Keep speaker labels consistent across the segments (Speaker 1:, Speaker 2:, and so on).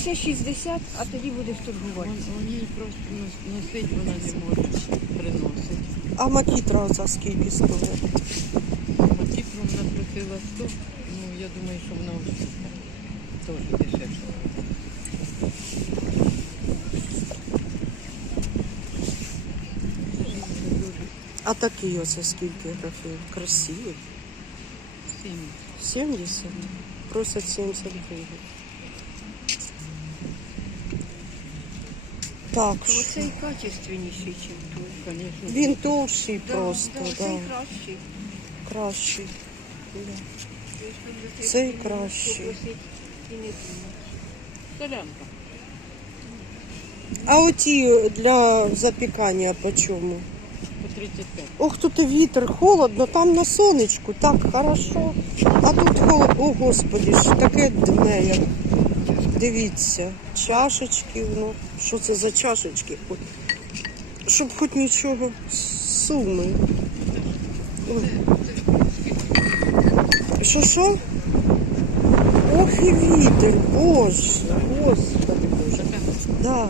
Speaker 1: Оце 60, а тоді будеш торгувати.
Speaker 2: Вони просто носить вона не може приносить.
Speaker 3: А макітра оця скільки стоїть?
Speaker 2: Макітру вона просила 100, ну я думаю, що вона вже теж дешевше.
Speaker 3: А такий оце скільки графін? Красивий.
Speaker 2: 7.
Speaker 3: 70? Просять 70 гривень. Так,
Speaker 1: Оце і качественніший, ніж той.
Speaker 2: Конечно.
Speaker 3: він товщий
Speaker 1: Да,
Speaker 3: просто,
Speaker 1: да,
Speaker 3: да,
Speaker 1: Цей кращий.
Speaker 3: кращий. Да.
Speaker 1: Тобто
Speaker 3: Цей кращий.
Speaker 2: Солянка.
Speaker 3: А оті для запікання по чому?
Speaker 2: По 35.
Speaker 3: Ох, тут і вітер, холодно, там на сонечку, так хорошо. А тут холодно. О, господі, ж таке дне. як. Дивіться, чашечки, ну, що це за чашечки? Щоб хоч нічого суми. Що що? Ох і вітер, боже, господи боже. Да.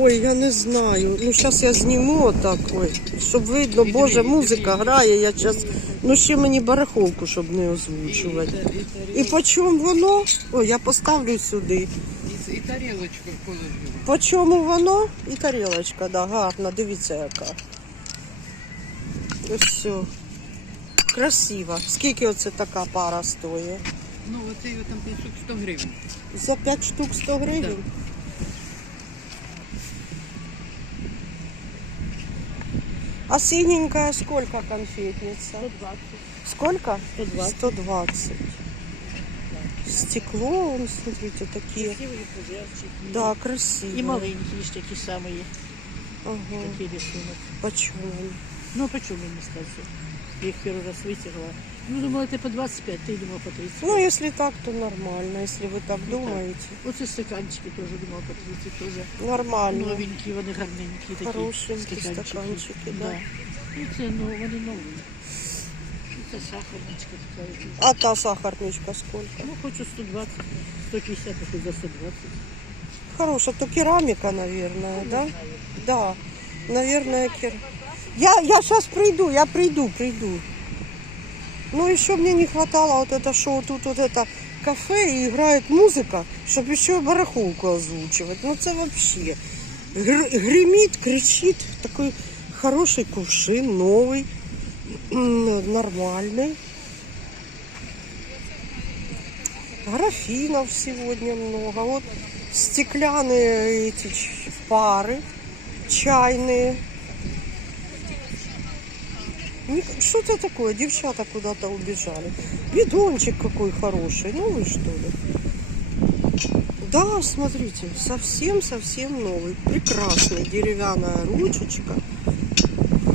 Speaker 3: Ой, я не знаю. Ну, зараз я зніму отак, ой, щоб видно, Боже, музика грає, я зараз. Ну ще мені барахолку, щоб не озвучувати.
Speaker 2: І,
Speaker 3: І по чому воно? Ой, я поставлю сюди.
Speaker 2: і, тарілочку.
Speaker 3: По чому воно? І тарілочка, да, гарна, дивіться яка. Ось все. Красиво. Скільки оце така пара стоїть?
Speaker 2: Ну, оцей там 5 штук 100 гривень.
Speaker 3: За 5 штук 100 гривень?
Speaker 2: Да.
Speaker 3: А синенькая сколько конфетница?
Speaker 1: 120.
Speaker 3: Сколько?
Speaker 1: 120.
Speaker 3: 120. Стекло, он, смотрите, такие.
Speaker 1: Красивые пузырьки.
Speaker 3: Да,
Speaker 1: красивые. И маленькие есть такие самые.
Speaker 3: Ага.
Speaker 1: Такие рисунок.
Speaker 3: Почему?
Speaker 1: Ну, почему мені сказати? Я их первый раз витягла. Ну, думала, ти по 25, ти думала по 30.
Speaker 3: Ну, если так, то нормально, если вы так думаете.
Speaker 1: Оце стаканчики теж думала по 30 теж.
Speaker 3: Нормально.
Speaker 1: Новенькі, вони гарненькі такі.
Speaker 3: Хорошенькі стаканчики, да.
Speaker 1: Ну, це ну, вони нові. Ну, Це сахарничка така.
Speaker 3: А та сахарничка сколько?
Speaker 1: Ну, хочу 120, 150, а хоч за 120.
Speaker 3: Хорошая, то керамика, наверное, да? Да, наверное, керамика. Я, я сейчас приду, я приду, приду. Ну, еще мне не хватало вот это шоу, тут вот это кафе и играет музыка, чтобы еще барахолку озвучивать. Ну, это вообще. Гр- гремит, кричит. Такой хороший кувшин, новый, м, нормальный. Графинов сегодня много. Вот стеклянные эти ч- пары, чайные. Ник- Что это такое? Девчата куда-то убежали. Бидончик какой хороший. Новый, что ли? Да, смотрите, совсем-совсем новый. Прекрасный. Деревянная ручечка.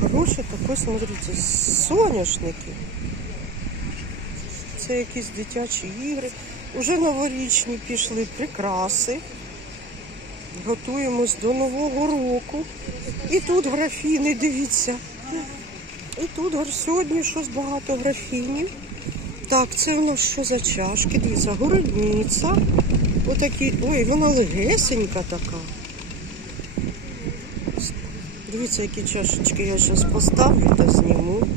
Speaker 3: Хороший такой, смотрите, соняшники. Це якісь дитячі ігри. Уже новорічні пішли прикраси. Готуємось до Нового року. І тут графіни, дивіться. І тут сьогодні щось багато графінів. Так, це у нас що за чашки? Дивіться, городниця. Отакі. Ой, вона легесенька така. Дивіться, які чашечки я зараз поставлю та зніму.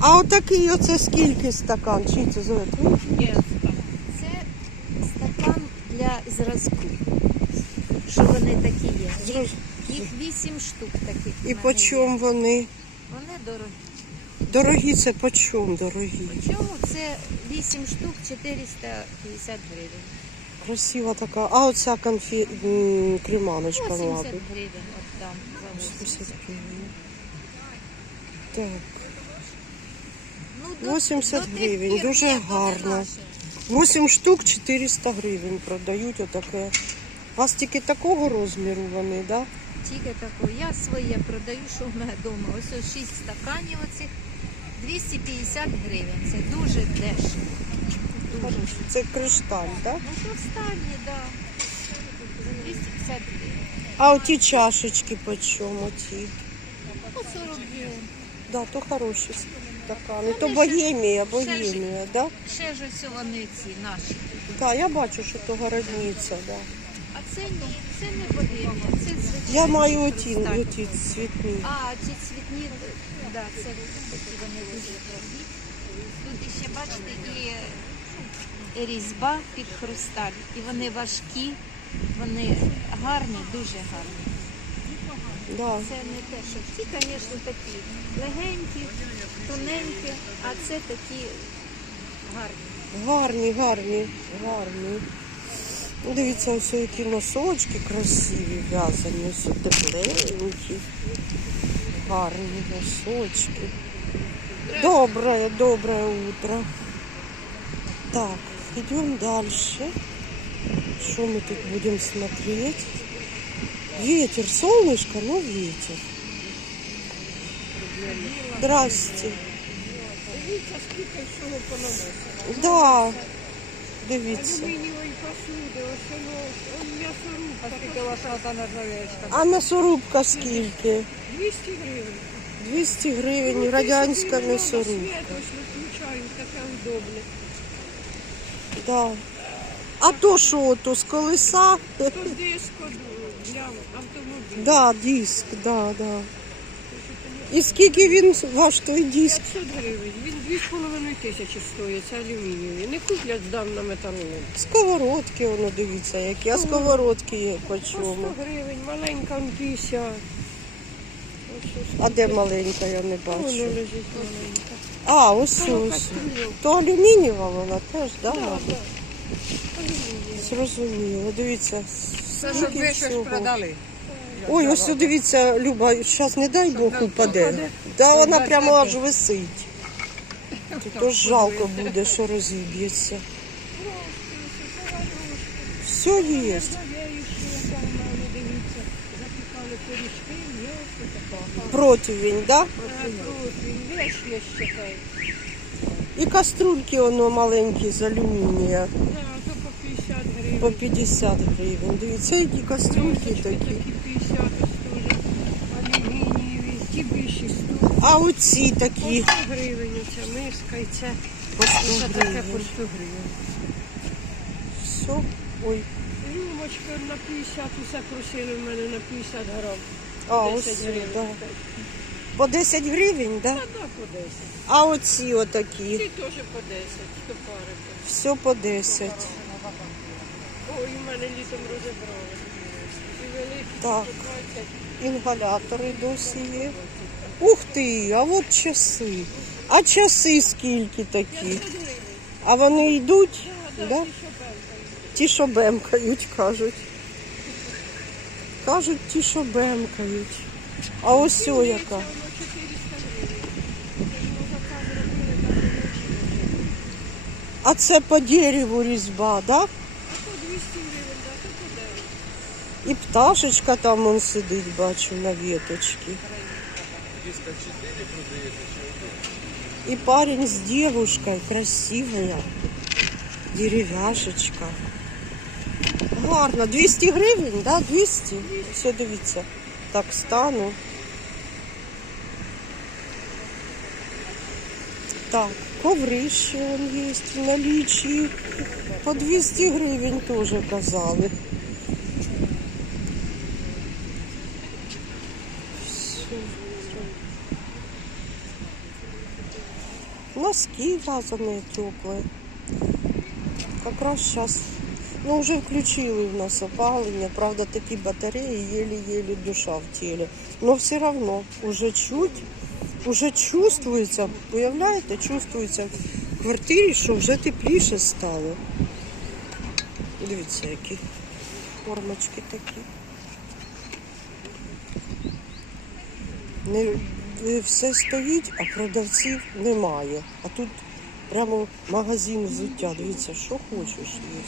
Speaker 3: А отакий оце скільки стакан? Чи це за ну,
Speaker 4: Це стакан для зразку. Що вони такі є. Їх вісім штук таких.
Speaker 3: І по чому вони?
Speaker 4: Вони дорогі.
Speaker 3: Дорогі це по чому дорогі?
Speaker 4: По чому це 8 штук 450 гривень.
Speaker 3: Красива така. А оця конфі... м, креманочка,
Speaker 4: 80
Speaker 3: мабуть.
Speaker 4: гривень от там. за
Speaker 3: 80
Speaker 4: 80.
Speaker 3: гривень. Так.
Speaker 4: Ну, до-
Speaker 3: 80
Speaker 4: до
Speaker 3: гривень,
Speaker 4: пір
Speaker 3: дуже
Speaker 4: ні, то
Speaker 3: гарно.
Speaker 4: наше.
Speaker 3: 8 штук 400 гривень продають отаке. У вас тільки такого розміру вони, да?
Speaker 4: Тільки таку. Я своє продаю, що в мене вдома. Ось ось 6 стаканів оцих. 250 гривень. Це дуже дешево. Дуже.
Speaker 3: Це кришталь, так?
Speaker 4: Ну, встані, так. Да. За 250 гривень.
Speaker 3: А оті чашечки по чому ті?
Speaker 4: По 40 гривень.
Speaker 3: да, то хороші стакани. То богемія, богемія, да?
Speaker 4: Ще ж ось вони ці наші.
Speaker 3: Так, я бачу, що то городниця, да.
Speaker 4: А це ні, це не богемія, це звичайно.
Speaker 3: Я маю оті, оті цвітні.
Speaker 4: А, ці цвітні, да, це такі вони дуже дорогі. Тут ще бачите і різьба під хрусталь. І вони важкі, вони гарні, дуже гарні.
Speaker 3: Да.
Speaker 4: Це не те, що ті, звісно, такі легенькі, тоненькі, а це такі гарні.
Speaker 3: Гарні, гарні, гарні. Ну, Дивіться, ось які носочки красиві, в'язані, ось тепленькі. Гарні носочки. Доброе, доброе утро. Так, идем дальше. Что мы тут будем смотреть? Ветер, солнышко, но ветер. Здрасте.
Speaker 2: Дивіться, скільки всього поносить.
Speaker 3: Да. Дивіться.
Speaker 2: А
Speaker 3: м'ясорубка скільки?
Speaker 2: 200 гривень.
Speaker 3: 200 гривень, радянська м'ясорубка. Да. А то що, то з колеса?
Speaker 2: То диско для автомобіля.
Speaker 3: Да, диск, да, да. І скільки він ваш той диск?
Speaker 2: 500 гривень. Він 2,5 тисячі стоїть, це алюмінієвий. Не куплять здам на металолом.
Speaker 3: Сковородки, воно дивіться, які. А сковородки є по
Speaker 2: По 100
Speaker 3: чому?
Speaker 2: гривень, маленька он 50. Ось ось.
Speaker 3: А де маленька, я не
Speaker 2: Воно
Speaker 3: бачу.
Speaker 2: лежить маленька.
Speaker 3: А, ось ось. То алюмінієва вона теж, да?
Speaker 2: Да,
Speaker 3: мабуть?
Speaker 2: да.
Speaker 3: Зрозуміло. Дивіться.
Speaker 2: Це щоб
Speaker 3: скільки
Speaker 2: ви щось
Speaker 3: всього.
Speaker 2: продали.
Speaker 3: Ой, ось дивіться, Люба, зараз не дай Бог упаде. Да, вона прямо аж висить. То жалко буде, що розіб'ється. Все є. Противень, да? І каструльки воно маленькі з алюмінія.
Speaker 2: По 50 гривень.
Speaker 3: По 50. Дивіться, які каструльки такі.
Speaker 2: такі 50 стоять. Алюмінієві, ті більші 100.
Speaker 3: А оці
Speaker 2: По
Speaker 3: такі
Speaker 2: 100 гривень оця миска і це.
Speaker 3: по 100
Speaker 2: Це таке по
Speaker 3: гривень.
Speaker 2: 100 гривень.
Speaker 3: Все. Ой.
Speaker 2: Рюмочка на 50, усе просили в мене на 50 грам.
Speaker 3: А,
Speaker 2: 10
Speaker 3: ось,
Speaker 2: гривень.
Speaker 3: да. По 10 гривень, да?
Speaker 2: Та да, по 10.
Speaker 3: А оці отакі.
Speaker 2: Ці теж по 10, то пари.
Speaker 3: Все по 10.
Speaker 2: Ой, у мене літом розібрали. І великі,
Speaker 3: Так.
Speaker 2: по 20.
Speaker 3: Інгалятори досі є. Ух ти, а от часи. А часи скільки такі? А вони йдуть? Да? Ті, що бемкають, кажуть. Кажуть, ті, що бемкають. А ось о яка. А це по дереву різьба, да?
Speaker 2: По 200 гривень, да, то по 9.
Speaker 3: І пташечка там он сидить, бачу, на веточці. І парень з девушкой, красивая. Деревяшечка. Гарно. 200 гривень, да? 200? Все, дивіться. Так, стану. Так, коври ще он є в наличии. По 200 гривень теж казали. Носки вязаные теплые. Как раз сейчас, ну уже включили в нас опалення, правда такі батареї, еле-еле душа в теле. Но все равно уже чуть, уже чувствується, уявляєте, чувствується в квартирі, що вже тепліше стало. Дивіться, які формочки такі. Е, все стоїть, а продавців немає. А тут прямо магазин взуття. Дивіться, що хочеш є.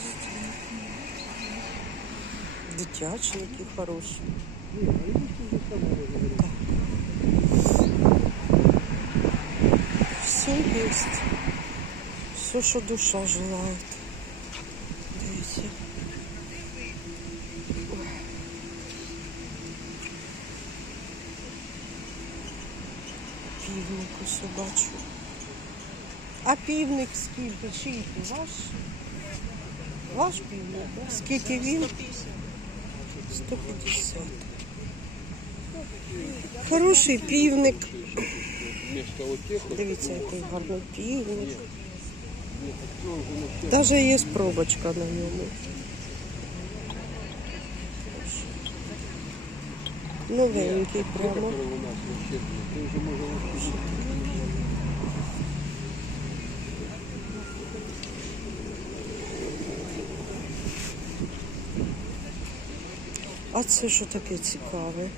Speaker 3: Дитячі, які хороші. Все є. Все, що душа желає. Дивіться. Бачу. А півник скільки? Чий ти? Ваш? Ваш півник? Скільки він? 150. Хороший півник. Дивіться, який гарний півник. Навіть є пробочка на ньому. Новенький прямо. А це що таке цікаве?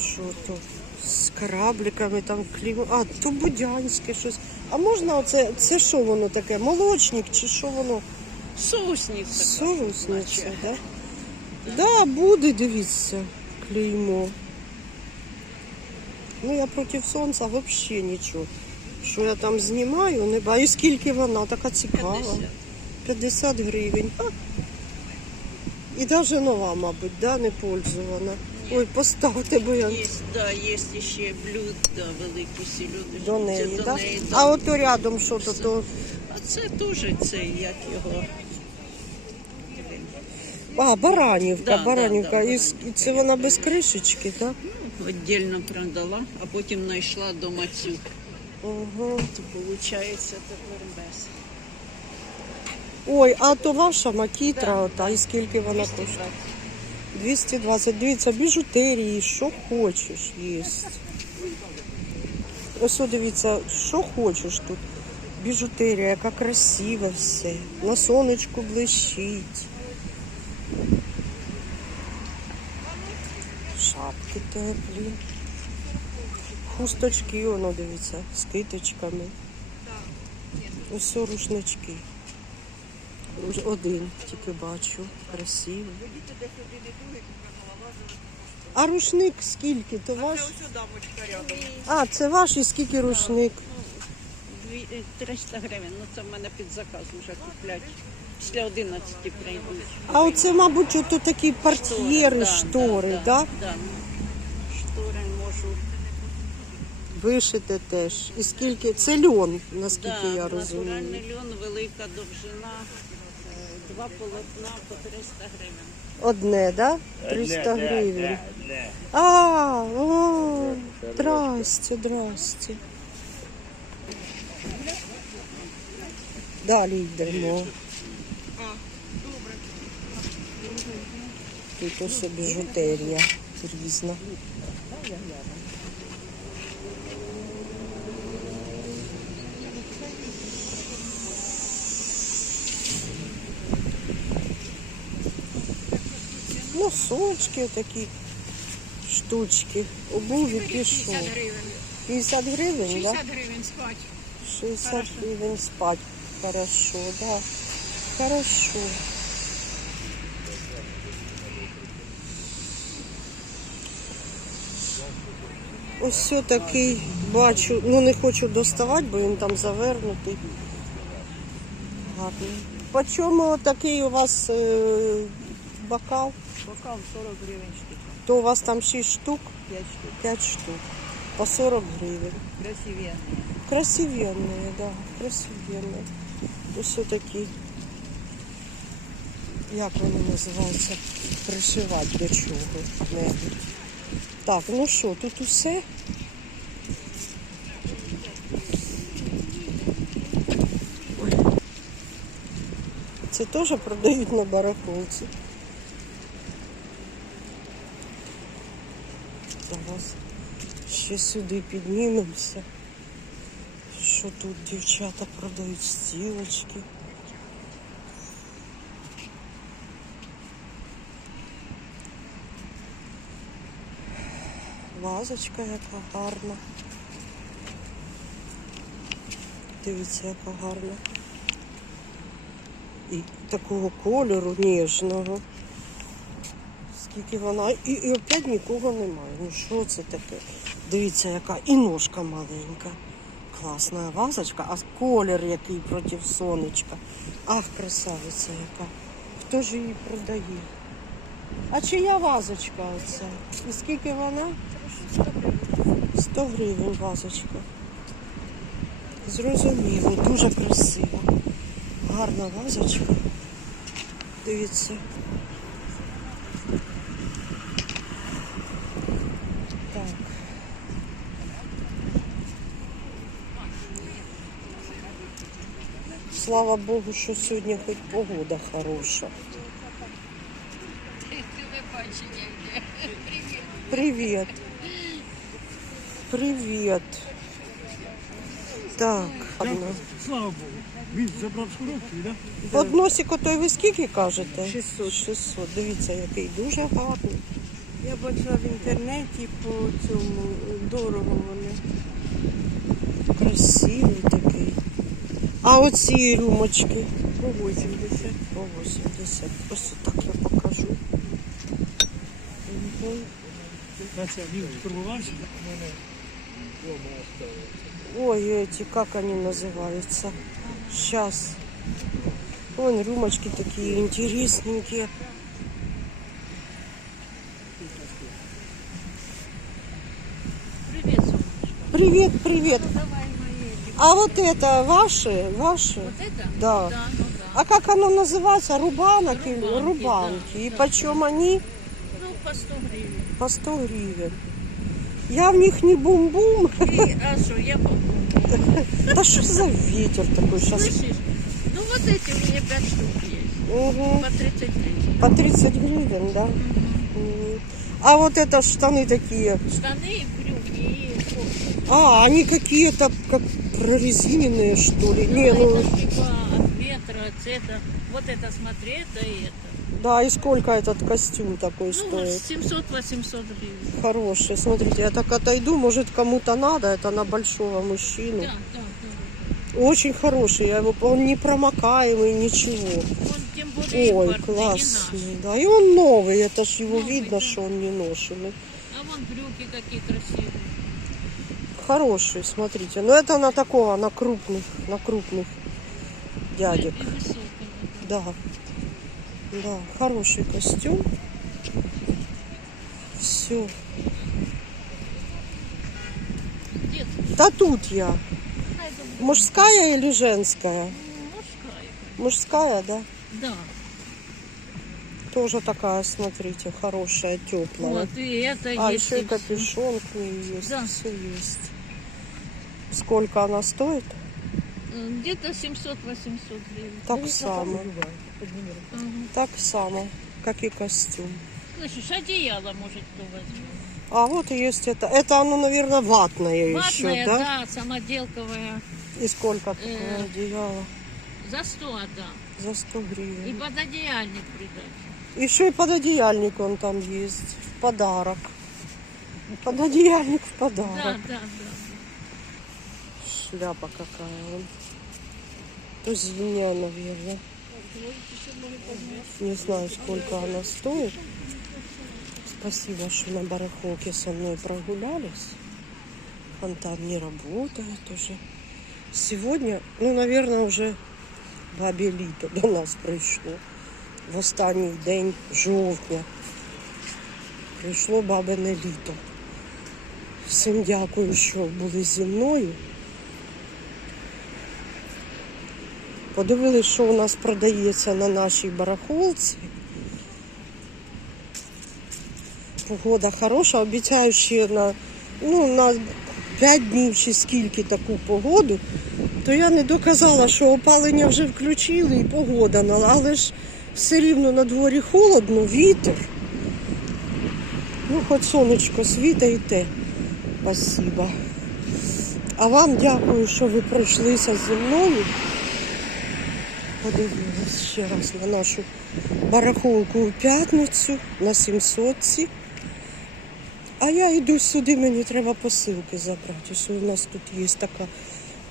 Speaker 3: Що то? З корабликами там клімо. А, то будянське щось. А можна оце, це що воно таке? Молочник чи що воно?
Speaker 1: Соусниця.
Speaker 3: Соусниця, да? Да, буде, дивіться, клеймо. Ну, я проти сонця взагалі нічого. Що я там знімаю, не бачу. І скільки вона така цікава. 50 гривень. А. І навіть нова, мабуть, да, не пользована. Ой, поставте, бо я
Speaker 5: Є, да, є ще блюда великі сільоди.
Speaker 3: до неї, да?
Speaker 5: да.
Speaker 3: А от рядом що то, то.
Speaker 5: А це теж цей, як його.
Speaker 3: А, баранівка,
Speaker 5: Да, да,
Speaker 3: баранівка.
Speaker 5: да,
Speaker 3: І, с- і це вона без кришечки, так?
Speaker 5: Віддільно продала, а потім знайшла до мацю.
Speaker 3: Угу.
Speaker 5: То виходить тепер без.
Speaker 3: Ой, а то ваша макітра, ота, і скільки вона коштує? 220. Дивіться, біжутерії, що хочеш, є. Ось о, дивіться, що хочеш тут. Біжутерія, яка красива все. На сонечку блищить. Теплі. Хусточки, воно дивіться, з киточками. Ось рушнички. Ось Один тільки бачу. Красивий. А рушник скільки? То ваш? А, це ваш і скільки рушник?
Speaker 5: Е, 300 гривень, ну це в мене під заказ вже куплять. Після 11 прийдуть.
Speaker 3: А оце, мабуть, ото такі портьєри, штори,
Speaker 5: да,
Speaker 3: да?
Speaker 5: да. Штори можу.
Speaker 3: Вишите теж. І скільки? Це льон, наскільки
Speaker 5: Да,
Speaker 3: я розумію.
Speaker 5: натуральний льон, велика довжина, два полотна по 300 гривень.
Speaker 3: Одне, да? 300 гривень. А, о, здрасте, здрасте. Далі йдемо. Тут ось біжутерія різна. Носочки такі штучки. Обуви пішов. 50 гривень, да?
Speaker 4: 50 гривень спать.
Speaker 3: 60 гривен спать. Хорошо, да. Хорошо. Ось все такий бачу. Ну не хочу доставати, бо він там завернутий. Гарний. По чому такий у вас е, бокал?
Speaker 1: Бокал 40 гривень штука.
Speaker 3: То у вас там 6 штук,
Speaker 1: 5 штук.
Speaker 3: 5 штук. По 40 гривень.
Speaker 1: Красивенные.
Speaker 3: Красивенные, да, красивенные. Ось такі. Як вони називаються? Пришивати до чого-небудь. Так, ну що, тут усе? Ой. Це теж продають на барахолці. Зараз ще сюди піднімемося. Що тут дівчата продають стілочки. Вазочка яка гарна. Дивіться, яка гарна. І такого кольору ніжного. Скільки вона. І, і опять нікого немає. Ну що це таке? Дивіться, яка і ножка маленька. Класна вазочка, а колір який проти сонечка. Ах, красавиця яка. Хто ж її продає? А чия вазочка оця? І скільки вона? 100 гривень вазочка. Зрозуміло, дуже красиво. Гарна вазочка. Дивіться. Так. Слава Богу, що сьогодні хоч погода хороша. Привет. Привет. Так. ладно.
Speaker 6: Слава Богу. Він забрав коробки, так?
Speaker 3: Подносик отой ви скільки кажете? 600. 600. Дивіться, який дуже гарний.
Speaker 7: Я бачила в інтернеті по цьому дорого вони.
Speaker 3: Красивий такий. А оці рюмочки
Speaker 7: По 80.
Speaker 3: по 80. Ось так я покажу. Мгм.
Speaker 6: Це він турбувався.
Speaker 3: Ой, эти, как они называются? Сейчас. Вон рюмочки такие интересненькие.
Speaker 1: Привіт, сонечко.
Speaker 3: Привет, привет. А вот это ваши, ваши?
Speaker 1: Вот это?
Speaker 3: Да.
Speaker 1: Да, ну да.
Speaker 3: А как оно называется? Рубанок или
Speaker 1: Рубанки,
Speaker 3: рубанки?
Speaker 1: да,
Speaker 3: И
Speaker 1: да.
Speaker 3: почем они?
Speaker 1: Ну, по 100 гривень.
Speaker 3: По 100 гривен. Я в них не бум-бум.
Speaker 1: І, а що, я попробую.
Speaker 3: Да что за ветер такой сейчас?
Speaker 1: Слышишь? Ну, вот эти у меня 5 штук есть.
Speaker 3: Угу.
Speaker 1: По 30 гривен.
Speaker 3: По 30 гривен, да? А вот это штаны такие.
Speaker 1: Штаны, брюки и кофта.
Speaker 3: А, они какие-то как прорезиненные, что ли? Не, ну,
Speaker 1: это типа от ветра, от цвета. Вот это, смотри, это и это.
Speaker 3: да, и сколько этот костюм такой
Speaker 1: Ну,
Speaker 3: стоит?
Speaker 1: 700-800 гривен.
Speaker 3: Хороший, смотрите, я так отойду, может кому-то надо, это на большого мужчину.
Speaker 1: Да, да, да.
Speaker 3: Очень хороший, я его, он не промокаемый, ничего.
Speaker 1: Он тем более
Speaker 3: Ой, классный, да, и он новый, это ж его
Speaker 1: Новый,
Speaker 3: видно,
Speaker 1: да.
Speaker 3: что он не ношенный.
Speaker 1: А вон брюки какие красивые.
Speaker 3: Хороший, смотрите, но это на такого, на крупных, на крупных дядек. Да, да, хороший костюм. Все. Да тут я. Мужская или женская?
Speaker 1: Мужская.
Speaker 3: Мужская, да?
Speaker 1: Да.
Speaker 3: Тоже такая, смотрите, хорошая, теплая.
Speaker 1: Вот, и это
Speaker 3: а,
Speaker 1: есть.
Speaker 3: еще и капюшон к ней есть.
Speaker 1: Да.
Speaker 3: Все есть. Сколько она стоит?
Speaker 1: Э, Где-то 700-800 гривен.
Speaker 3: Так само.
Speaker 1: Ага.
Speaker 3: Так само, как и костюм.
Speaker 1: Слышишь, одеяло, может, кто возьмет.
Speaker 3: А вот и есть это. Это оно, наверное, ватное, еще,
Speaker 1: Ватное,
Speaker 3: да?
Speaker 1: да, самоделковое.
Speaker 3: И сколько такое
Speaker 1: Э.
Speaker 3: одеяло?
Speaker 1: За 100 отдам.
Speaker 3: За 100
Speaker 1: И
Speaker 3: гривен.
Speaker 1: пододеяльник придать.
Speaker 3: Еще и пододеяльник он там есть. В подарок. Пододеяльник в
Speaker 1: Да,
Speaker 3: подарок.
Speaker 1: да, да.
Speaker 3: Шляпа какая он. То зимняя, наверное. Не знаю, сколько она стоит. Спасибо, что на барахолке со мной прогулялись. Фонтан не работает уже. Сегодня, ну, наверное, уже бабі літо до нас прийшло. В останній день жовтня. Прийшло бабине літо. Всім дякую, що були зі мною. Подивилися, що у нас продається на нашій барахолці. Погода хороша, обіцяю ще на, ну, на 5 днів чи скільки таку погоду, то я не доказала, що опалення вже включили і погода, але ж все рівно на дворі холодно, вітер. Ну, хоч сонечко світа і те. Спасибо. А вам дякую, що ви прийшлися зі мною. Подивилась ще раз на нашу барахолку у п'ятницю на 700 А я йду сюди, мені треба посилки забрати. Ось у нас тут є така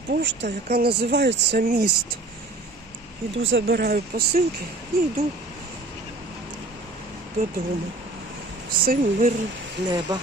Speaker 3: пошта, яка називається міст. Іду, забираю посилки і йду додому. Всім мир неба.